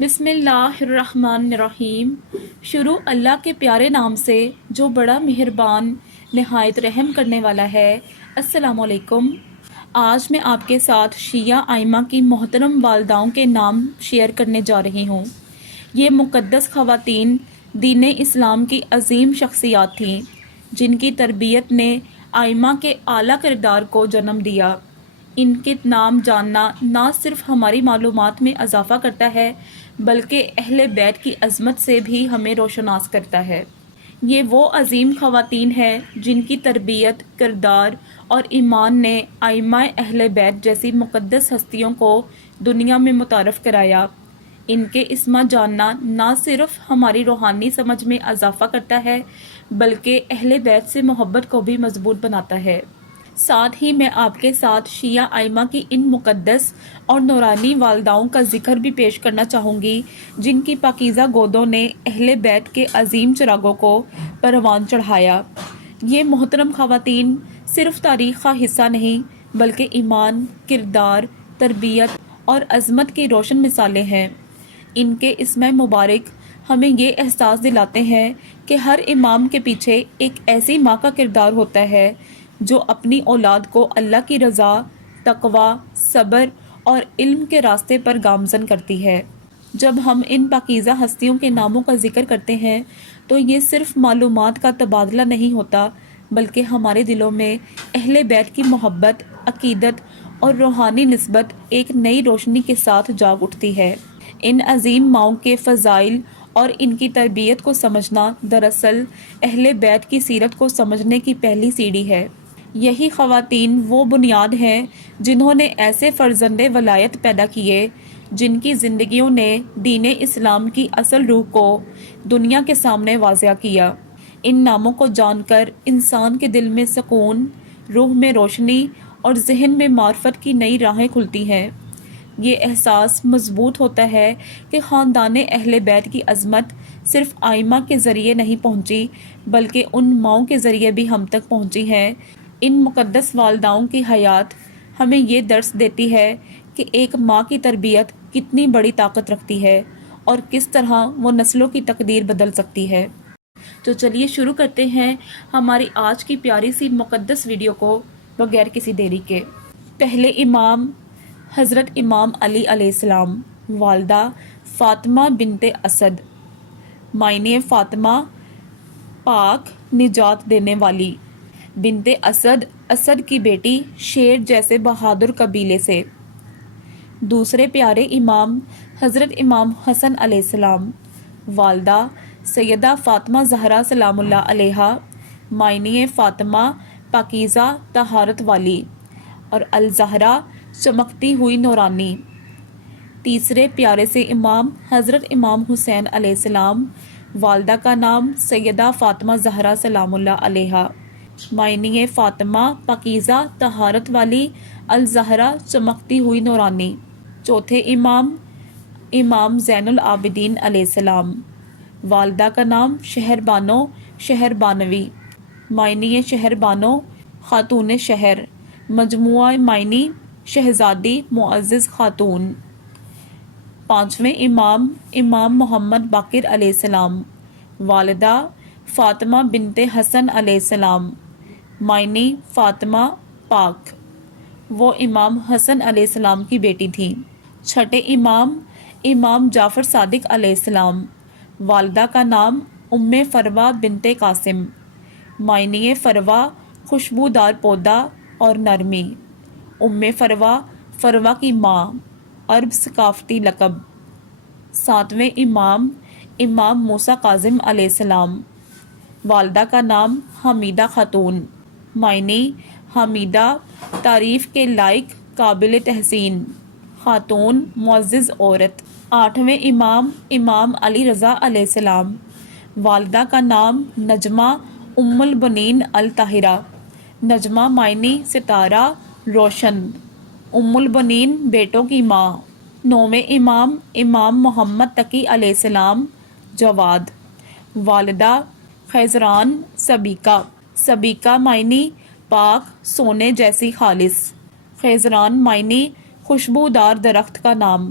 بسم اللہ الرحمن الرحیم۔ شروع اللہ کے پیارے نام سے جو بڑا مہربان نہایت رحم کرنے والا ہے۔ السلام علیکم۔ آج میں آپ کے ساتھ شیعہ ائمہ کی محترم والداؤں کے نام شیئر کرنے جا رہی ہوں۔ یہ مقدس خواتین دین اسلام کی عظیم شخصیات تھیں جن کی تربیت نے ائمہ کے اعلیٰ کردار کو جنم دیا۔ ان کے نام جاننا نہ صرف ہماری معلومات میں اضافہ کرتا ہے بلکہ اہل بیت کی عظمت سے بھی ہمیں روشناس کرتا ہے۔ یہ وہ عظیم خواتین ہیں جن کی تربیت، کردار اور ایمان نے ائمہ اہل بیت جیسی مقدس ہستیوں کو دنیا میں متعارف کرایا۔ ان کے اسما جاننا نہ صرف ہماری روحانی سمجھ میں اضافہ کرتا ہے بلکہ اہل بیت سے محبت کو بھی مضبوط بناتا ہے۔ ساتھ ہی میں آپ کے ساتھ شیعہ ائمہ کی ان مقدس اور نورانی والداؤں کا ذکر بھی پیش کرنا چاہوں گی جن کی پاکیزہ گودوں نے اہل بیت کے عظیم چراغوں کو پروان چڑھایا۔ یہ محترم خواتین صرف تاریخ کا حصہ نہیں بلکہ ایمان، کردار، تربیت اور عظمت کی روشن مثالیں ہیں۔ ان کے اسم مبارک ہمیں یہ احساس دلاتے ہیں کہ ہر امام کے پیچھے ایک ایسی ماں کا کردار ہوتا ہے جو اپنی اولاد کو اللہ کی رضا، تقوی، صبر اور علم کے راستے پر گامزن کرتی ہے۔ جب ہم ان پاکیزہ ہستیوں کے ناموں کا ذکر کرتے ہیں تو یہ صرف معلومات کا تبادلہ نہیں ہوتا بلکہ ہمارے دلوں میں اہل بیت کی محبت، عقیدت اور روحانی نسبت ایک نئی روشنی کے ساتھ جاگ اٹھتی ہے۔ ان عظیم ماؤں کے فضائل اور ان کی تربیت کو سمجھنا دراصل اہل بیت کی سیرت کو سمجھنے کی پہلی سیڑھی ہے۔ یہی خواتین وہ بنیاد ہیں جنہوں نے ایسے فرزند ولایت پیدا کیے جن کی زندگیوں نے دین اسلام کی اصل روح کو دنیا کے سامنے واضح کیا۔ ان ناموں کو جان کر انسان کے دل میں سکون، روح میں روشنی اور ذہن میں معرفت کی نئی راہیں کھلتی ہیں۔ یہ احساس مضبوط ہوتا ہے کہ خاندان اہل بیت کی عظمت صرف ائمہ کے ذریعے نہیں پہنچی بلکہ ان ماؤں کے ذریعے بھی ہم تک پہنچی ہیں۔ ان مقدس والداؤں کی حیات ہمیں یہ درس دیتی ہے کہ ایک ماں کی تربیت کتنی بڑی طاقت رکھتی ہے اور کس طرح وہ نسلوں کی تقدیر بدل سکتی ہے۔ تو چلیے شروع کرتے ہیں ہماری آج کی پیاری سی مقدس ویڈیو کو بغیر کسی دیری کے۔ پہلے امام حضرت امام علی علیہ السلام۔ والدہ فاطمہ بنت اسد، معنی فاطمہ پاک، نجات دینے والی، بنت اسد، اسد کی بیٹی، شیر جیسے بہادر قبیلے سے۔ دوسرے پیارے امام حضرت امام حسن علیہ السلام۔ والدہ سیدہ فاطمہ زہرا سلام اللہ علیہا، معنی فاطمہ پاکیزہ طہارت والی اور الزہرا چمکتی ہوئی نورانی۔ تیسرے پیارے سے امام حضرت امام حسین علیہ السلام۔ والدہ کا نام سیدہ فاطمہ زہرا سلام اللہ علیہا، معنی فاطمہ پاکیزہ طہارت والی، الزہرا چمکتی ہوئی نورانی۔ چوتھے امام امام زین العابدین علیہ السلام۔ والدہ کا نام شہر بانو، شہر بانوی، معنی شہر بانو خاتون شہر، مجموعہ معنی شہزادی معزز خاتون۔ پانچویں امام امام محمد باقر علیہ السلام۔ والدہ فاطمہ بنت حسن علیہ السلام، معنی فاطمہ پاک، وہ امام حسن علیہ السلام کی بیٹی تھیں۔ چھٹے امام امام جعفر صادق علیہ السلام۔ والدہ کا نام ام فروہ بنت قاسم، معنی فروہ خوشبودار پودا اور نرمی، ام فروہ فروہ کی ماں، عرب ثقافتی لقب۔ ساتویں امام امام موسیٰ کاظم علیہ السلام۔ والدہ کا نام حمیدہ خاتون، معنی حمیدہ تعریف کے لائق، قابل تحسین، خاتون معزز عورت۔ آٹھویں امام امام علی رضا علیہ السلام۔ والدہ کا نام نجمہ ام البنین الطاہرہ، نجمہ معنی ستارہ روشن، ام البنین بیٹوں کی ماں۔ نویں امام امام محمد تقی علیہ السلام جواد۔ والدہ خیزران سبیکہ، سبیکہ معنی پاک، سونے جیسی خالص، خیزران معنی خوشبودار درخت کا نام۔